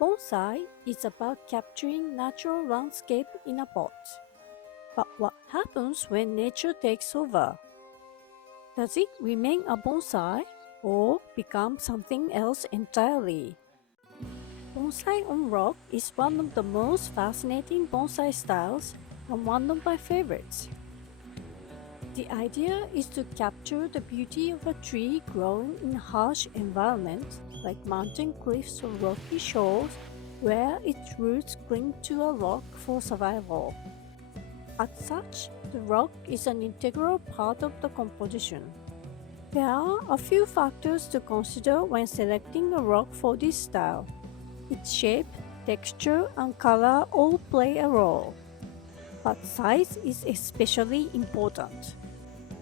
Bonsai is about capturing natural landscape in a pot. But what happens when nature takes over? Does it remain a bonsai or become something else entirely? Bonsai on rock is one of the most fascinating bonsai styles and one of my favorites. The idea is to capture the beauty of a tree growing in harsh environments like mountain cliffs or rocky shores where its roots cling to a rock for survival. As such, the rock is an integral part of the composition. There are a few factors to consider when selecting a rock for this style. Its shape, texture, and color all play a role, but size is especially important.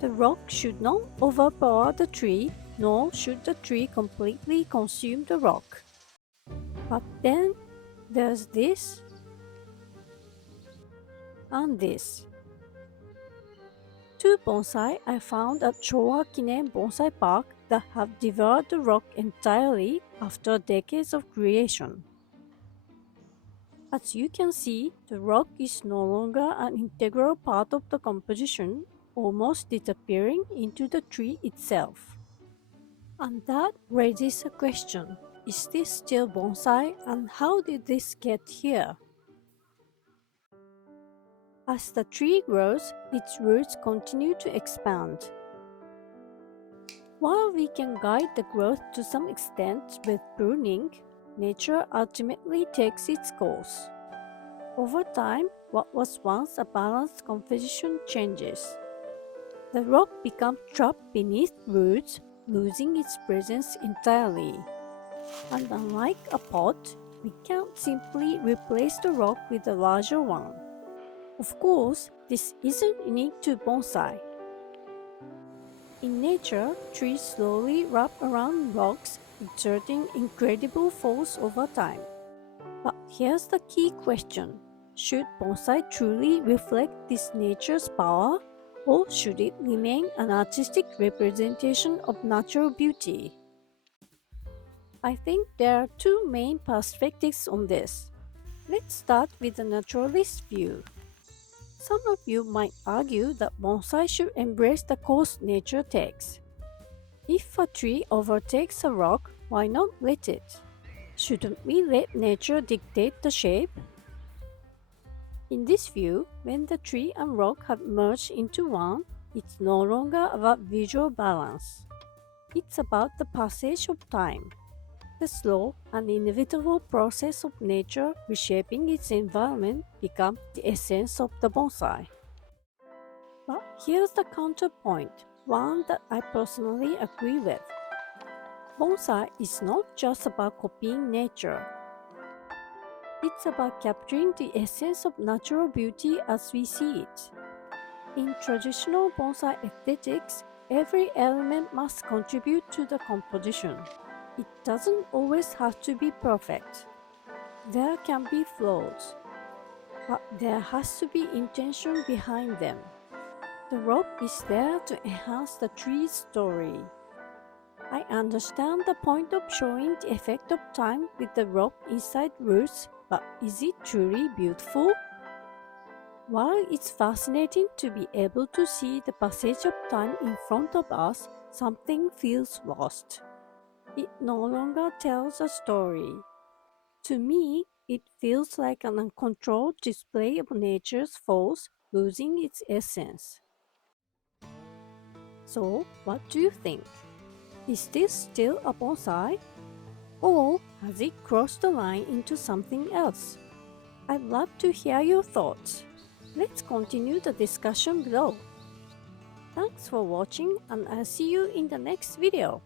The rock should not overpower the tree, nor should the tree completely consume the rock. But then there's this and this. Two bonsai I found at Showa Kinen Bonsai Park that have devoured the rock entirely after decades of creation. As you can see, the rock is no longer an integral part of the composition, almost disappearing into the tree itself. And that raises a question. Is this still bonsai and how did this get here? As the tree grows, its roots continue to expand. While we can guide the growth to some extent with pruning, nature ultimately takes its course. Over time, what was once a balanced composition changes. The rock becomes trapped beneath roots, losing its presence entirely. And unlike a pot, we can't simply replace the rock with a larger one. Of course, this isn't unique to bonsai. In nature, trees slowly wrap around rocks, exerting incredible force over time. But here's the key question. Should bonsai truly reflect this nature's power, or should it remain an artistic representation of natural beauty? I think there are two main perspectives on this. Let's start with the naturalist view. Some of you might argue that bonsai should embrace the course nature takes. If a tree overtakes a rock, why not let it? Shouldn't we let nature dictate the shape? In this view, when the tree and rock have merged into one, it's no longer about visual balance. It's about the passage of time, the slow and inevitable process of nature reshaping its environment becomes the essence of the bonsai. But here's the counterpoint, one that I personally agree with. Bonsai is not just about copying nature. It's about capturing the essence of natural beauty as we see it. In traditional bonsai aesthetics, every element must contribute to the composition. It doesn't always have to be perfect. There can be flaws, but there has to be intention behind them. The rock is there to enhance the tree's story. I understand the point of showing the effect of time with the rock inside roots, but is it truly beautiful? While it's fascinating to be able to see the passage of time in front of us, something feels lost. It no longer tells a story. To me, it feels like an uncontrolled display of nature's force losing its essence. So, what do you think? Is this still a bonsai? Or has it crossed the line into something else? I'd love to hear your thoughts. Let's continue the discussion below. Thanks for watching and I'll see you in the next video.